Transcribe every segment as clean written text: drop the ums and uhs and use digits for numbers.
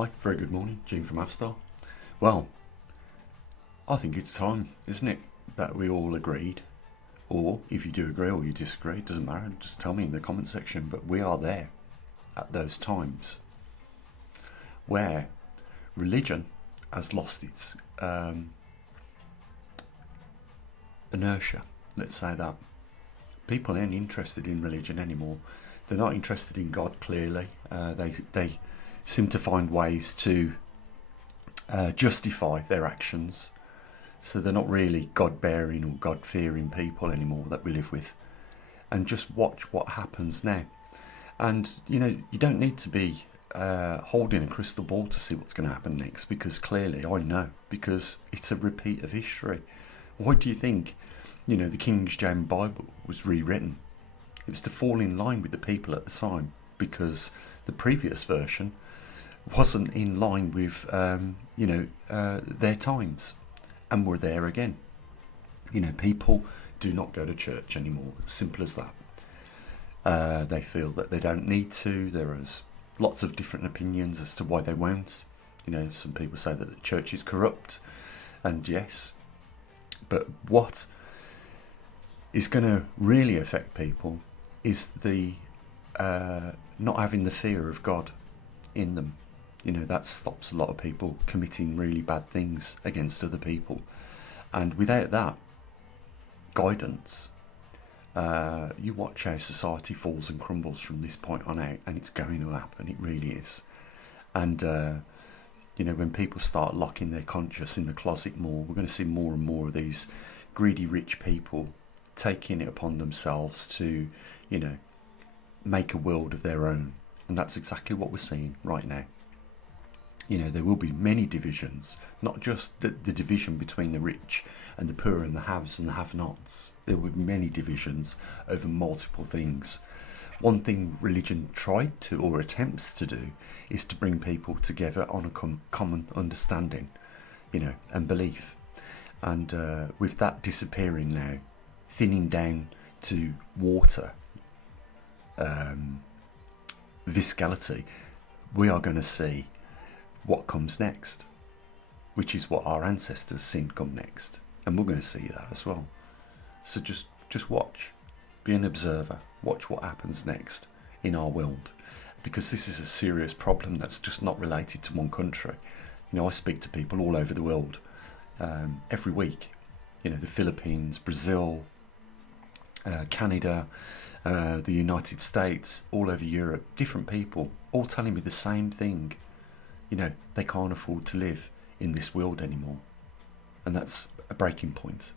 Hi, very good morning, Gene from Avstar. Well, I think it's time, isn't it, that we all agreed, or if you do agree or you disagree, it doesn't matter, just tell me in the comment section, but we are there at those times where religion has lost its inertia, let's say that. People aren't interested in religion anymore. They're not interested in God, clearly. They seem to find ways to justify their actions. So they're not really God-bearing or God-fearing people anymore that we live with. And just watch what happens now. And, you know, you don't need to be holding a crystal ball to see what's going to happen next, because clearly I know, because it's a repeat of history. Why do you think, you know, the King James Bible was rewritten? It was to fall in line with the people at the time, because the previous version wasn't in line with, their times. And we're there again. You know, people do not go to church anymore. Simple as that. They feel that they don't need to. There is lots of different opinions as to why they won't. You know, some people say that the church is corrupt. And yes, but what is going to really affect people is the not having the fear of God in them. You know, that stops a lot of people committing really bad things against other people. And without that guidance, you watch how society falls and crumbles from this point on out, and it's going to happen. It really is. And, you know, when people start locking their conscience in the closet more, we're going to see more and more of these greedy rich people taking it upon themselves to, you know, make a world of their own. And that's exactly what we're seeing right now. You know, there will be many divisions, not just the division between the rich and the poor and the haves and the have-nots. There will be many divisions over multiple things. One thing religion tried to, or attempts to do, is to bring people together on a common understanding, you know, and belief. And with that disappearing now, thinning down to water, viscality, we are going to see what comes next, which is what our ancestors seen come next, and we're going to see that as well. So just watch, be an observer, watch what happens next in our world, because this is a serious problem that's just not related to one country. You know, I speak to people all over the world every week. You know, the Philippines, Brazil, Canada, the United States, all over Europe, different people all telling me the same thing. You know, they can't afford to live in this world anymore. And that's a breaking point.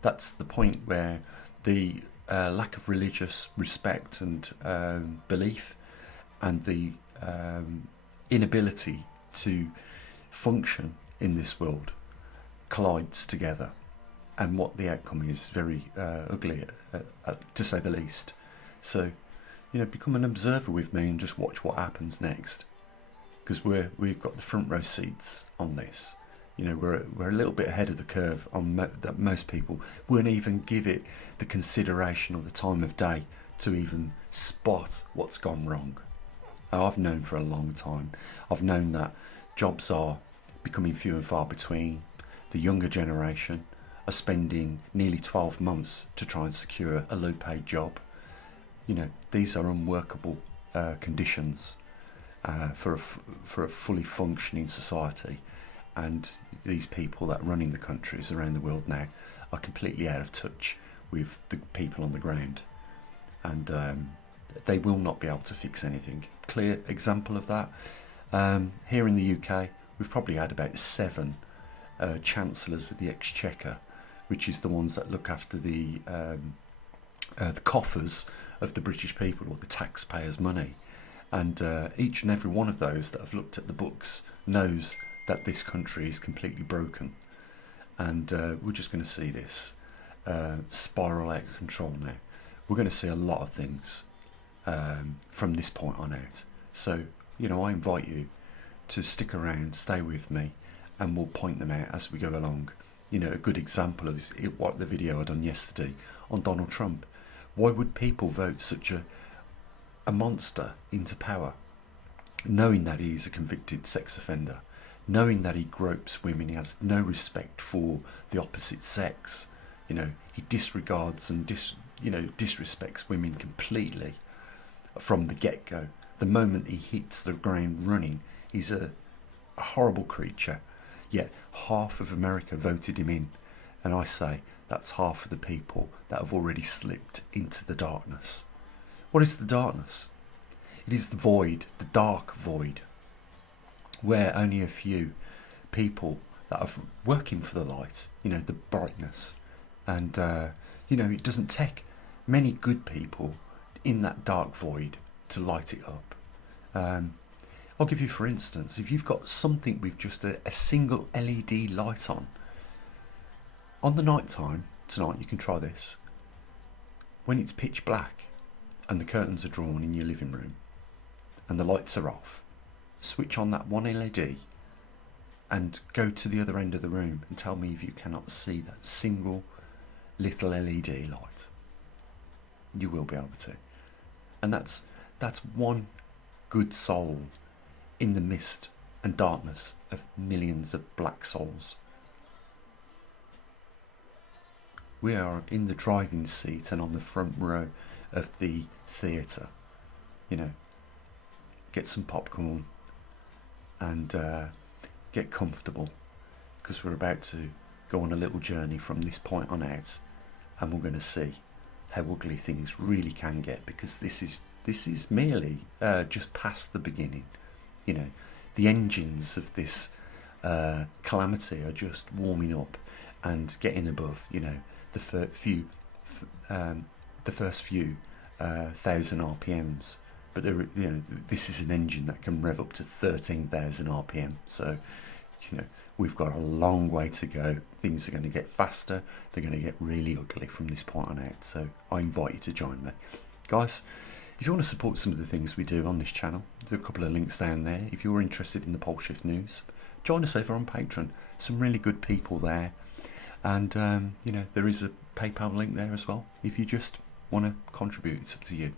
That's the point where the lack of religious respect and belief, and the inability to function in this world collides together. And what the outcome is very ugly, to say the least. So, you know, become an observer with me and just watch what happens next. Because we've got the front row seats on this. You know, we're a little bit ahead of the curve on that most people wouldn't even give it the consideration or the time of day to even spot what's gone wrong. Now, I've known for a long time. I've known that jobs are becoming few and far between. The younger generation are spending nearly 12 months to try and secure a low-paid job. You know, these are unworkable conditions for a fully functioning society, and these people that are running the countries around the world now are completely out of touch with the people on the ground, and they will not be able to fix anything. Clear example of that, here in the UK, we've probably had about 7 chancellors of the Exchequer, which is the ones that look after the coffers of the British people, or the taxpayers' money. And each and every one of those that have looked at the books knows that this country is completely broken. And we're just going to see this spiral out of control now. We're going to see a lot of things from this point on out. So, you know, I invite you to stick around, stay with me, and we'll point them out as we go along. You know, a good example of this, what the video I done yesterday on Donald Trump. Why would people vote such a monster into power? knowing that he is a convicted sex offender, knowing that he gropes women, he has no respect for the opposite sex. You know, he disregards and disrespects women completely from the get-go. The moment he hits the ground running, he's a horrible creature. Yet half of America voted him in, and I say that's half of the people that have already slipped into the darkness. What is the darkness? It is the void, the dark void, where only a few people that are working for the light, the brightness. And, it doesn't take many good people in that dark void to light it up. I'll give you, for instance, if you've got something with just a single LED light on the night time, tonight you can try this. When it's pitch black and the curtains are drawn in your living room and the lights are off, switch on that one LED and go to the other end of the room and tell me if you cannot see that single little LED light. You will be able to. And that's one good soul in the mist and darkness of millions of black souls. We are in the driving seat and on the front row of the theatre. Get some popcorn and get comfortable, because we're about to go on a little journey from this point on out, and we're going to see how ugly things really can get, because this is merely just past the beginning. The engines of this calamity are just warming up and getting above the first few thousand RPMs. But this is an engine that can rev up to 13,000 RPM. So, we've got a long way to go. Things are going to get faster. They're going to get really ugly from this point on out. So I invite you to join me. Guys, if you want to support some of the things we do on this channel, there are a couple of links down there. If you're interested in the Pole Shift News, join us over on Patreon. Some really good people there. And, there is a PayPal link there as well. If you just want to contribute, it's up to you.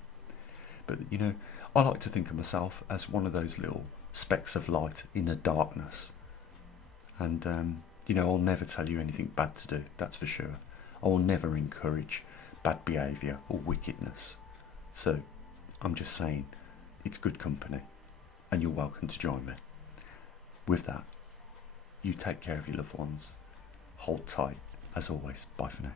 But, I like to think of myself as one of those little specks of light in the darkness. And, I'll never tell you anything bad to do, that's for sure. I will never encourage bad behaviour or wickedness. So, I'm just saying, it's good company, and you're welcome to join me. With that, you take care of your loved ones. Hold tight. As always, bye for now.